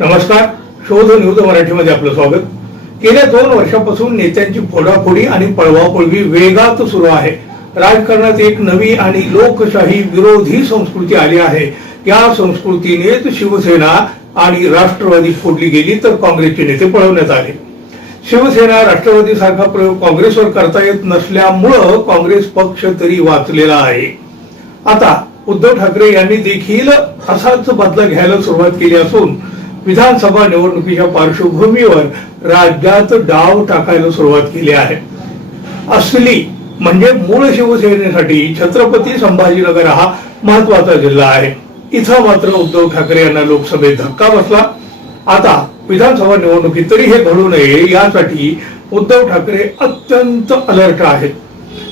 नमस्कार शोध न्यूज मराठीमध्ये आपलं स्वागत. गेल्या दोन वर्षापासून नेत्यांची फोडाफोडी आणि पळवापळवी वेगात सुरू आहे. राजकारणात एक नवी आणि लोकशाही विरोधी संस्कृती आली आहे. या संस्कृतीनेच शिवसेना आणि राष्ट्रवादी फोडली गेली तर काँग्रेसचे नेते पळवण्यात आले. शिवसेना राष्ट्रवादी सारखा प्रयोग काँग्रेसवर करता येत नसल्यामुळं काँग्रेस पक्ष तरी वाचलेला आहे. आता उद्धव ठाकरे यांनी देखील असाच बदला घ्यायला सुरुवात केली असून विधानसभा निवडणुकीच्या पार्श्वभूमीवर राज्यात डाव टाकायला सुरुवात केली आहे. असली म्हणजे मूळ शिवसेनेसाठी छत्रपती संभाजीनगर हा महत्त्वाचा जिल्हा आहे. इथं मात्र उद्धव ठाकरे यांना लोकसभेत धक्का बसला. आता विधानसभा निवडणुकीत तरी हे घडू नये यासाठी उद्धव ठाकरे अत्यंत अलर्ट आहेत.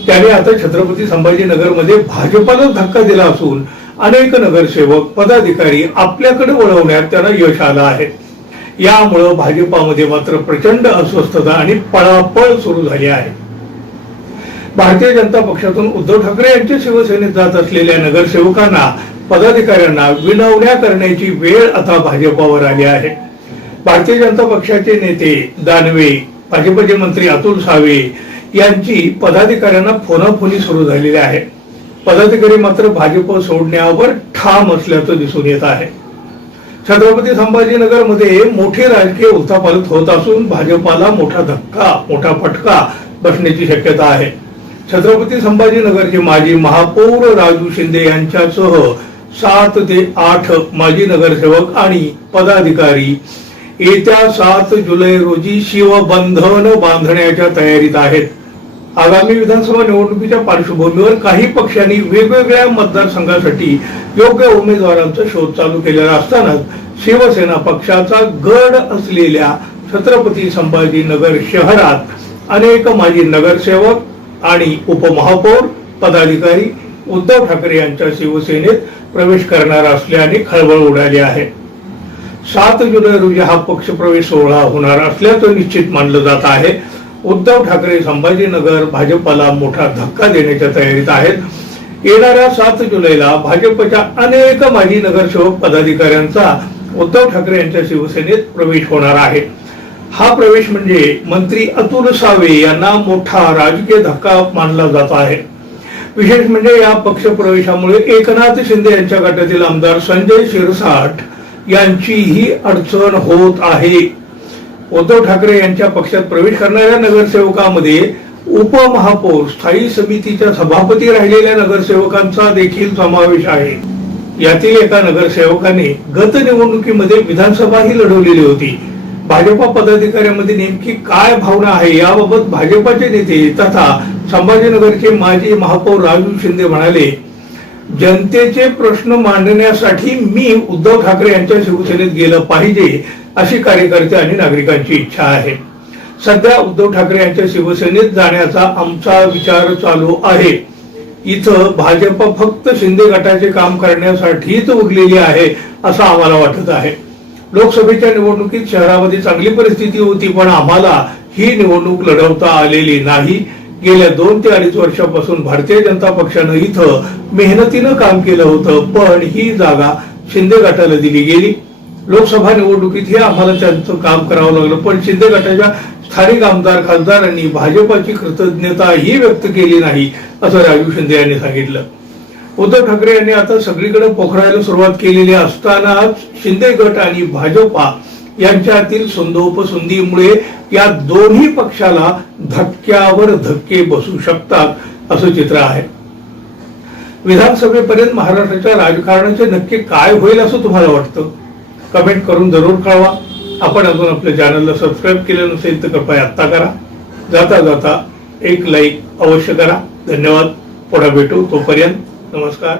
त्याने आता छत्रपती संभाजीनगरमध्ये भाजपाला धक्का दिला असून अनेक नगरसेवक पदाधिकारी आपल्याकडे वळवण्यात त्यांना यश आलं आहे. यामुळं भाजपामध्ये मात्र प्रचंड अस्वस्थता आणि पळापळ सुरू झाली आहे. भारतीय जनता पक्षातून उद्धव ठाकरे यांच्या शिवसेनेत जात असलेल्या नगरसेवकांना पदाधिकाऱ्यांना विनवण्या करण्याची वेळ आता भाजपावर आली आहे. भारतीय जनता पक्षाचे नेते दानवे भाजपचे मंत्री अतुल सावे यांची पदाधिकाऱ्यांना फोनाफोनी सुरू झालेली आहे. पदाधिकारी मात्र भाजप सोडण्यावर ठाम असल्याचं दिसून येत आहे. छत्रपती संभाजीनगरमध्ये राजकीय उलथापालथ होत असून भाजपाला मोठा धक्का मोठा फटका बसण्याची शक्यता आहे. छत्रपती संभाजीनगरचे माजी महापौर राजू शिंदे यांच्यासह सात ते आठ माजी नगरसेवक आणि पदाधिकारी येत्या सात जुलै रोजी शिवबंधन बांधण्याच्या तयारीत आहेत. आगामी विधानसभा निवडणुकीच्या पार्श्वभूमीवर काही पक्षांनी वेगवेगळ्या मतदारसंघासाठी योग्य उमेदवारांचा शोध चालू केलेला असतानाच शिवसेना पक्षाचा गड असलेल्या छत्रपती संभाजीनगर शहरात अनेक माजी नगरसेवक आणि उपमहापौर पदाधिकारी उद्धव ठाकरे यांच्या शिवसेनेत प्रवेश करणार असल्याने खळबळ उडाली आहे. सात जुलै रोजी हा पक्ष प्रवेश सोहळा होणार असल्याचं निश्चित मानलं जात आहे. उद्धव ठाकरे संभाजीनगर भाजपाला मोठा धक्का देण्याच्या तयारीत आहेत. येणाऱ्या सात जुलैला भाजपच्या अनेक माजी नगरसेवक पदाधिकाऱ्यांचा उद्धव ठाकरे यांच्या शिवसेनेत प्रवेश होणार आहे. हा प्रवेश म्हणजे मंत्री अतुल सावे यांना मोठा राजकीय धक्का मानला जात आहे. विशेष म्हणजे या पक्ष प्रवेशामुळे एकनाथ शिंदे यांच्या गटातील आमदार संजय शिरसाट यांचीही अडचण होत आहे. उद्धव ठाकरे यांच्या पक्षात प्रवेश करणाऱ्या नगरसेवकामध्ये उपमहापौर स्थायी समितीच्या सभापती राहिलेल्या नगरसेवकांचा देखील समावेश आहे. यातील एका नगरसेवकाने गत निवडणुकीमध्ये विधानसभाही लढवलेली होती. भाजपा पदाधिकाऱ्यांमध्ये नेमकी काय भावना आहे याबाबत भाजपाचे नेते तथा संभाजीनगरचे माजी महापौर राजू शिंदे म्हणाले जनतेचे प्रश्न मांडण्यासाठी मी उद्धव ठाकरे यांच्या शिवसेनेत गेलं पाहिजे. अशी कार्यकर्ते आणि नागरिकांची इच्छा आहे. सध्या उद्धव ठाकरे यांच्या शिवसेनेत जाण्याचा आमचा विचार चालू आहे. इथं भाजप फक्त शिंदे गटाचे काम करण्यासाठीच उरलेली आहे असं आम्हाला वाटत आहे. लोकसभेच्या निवडणुकीत शहरामध्ये चांगली परिस्थिती होती पण आम्हाला ही निवडणूक लढवता आलेली नाही. गेल्या दोन ते अडीच वर्षापासून भारतीय जनता पक्षानं इथं मेहनतीनं काम केलं होतं पण ही जागा शिंदे गटाला दिली गेली. लोकसभा निवडणुकीतही आम्हाला त्यांचं काम करावं लागलं. पण शिंदे गटाच्या स्थानिक आमदार खासदारांनी भाजपाची कृतज्ञता ही व्यक्त केली नाही असं राजू शिंदे यांनी सांगितलं. उद्धव ठाकरे यांनी आता सगळीकडे पोखरायला सुरुवात केलेली असतानाच शिंदे गट आणि भाजपा यांच्यातील संधोपसंधीमुळे या दोन्ही पक्षाला धक्क्यावर धक्के बसू शकतात असं चित्र आहे. विधानसभेपर्यंत महाराष्ट्राच्या राजकारणाचे नक्की काय होईल असं तुम्हाला वाटतं? कमेंट करून जरूर कळवा. आपण अजून आपल्या चॅनलला सबस्क्राईब केलं नसेल तर कृपया आत्ता करा. जाता जाता एक लाईक अवश्य करा. धन्यवाद. पुढे भेटू तोपर्यंत. नमस्कार.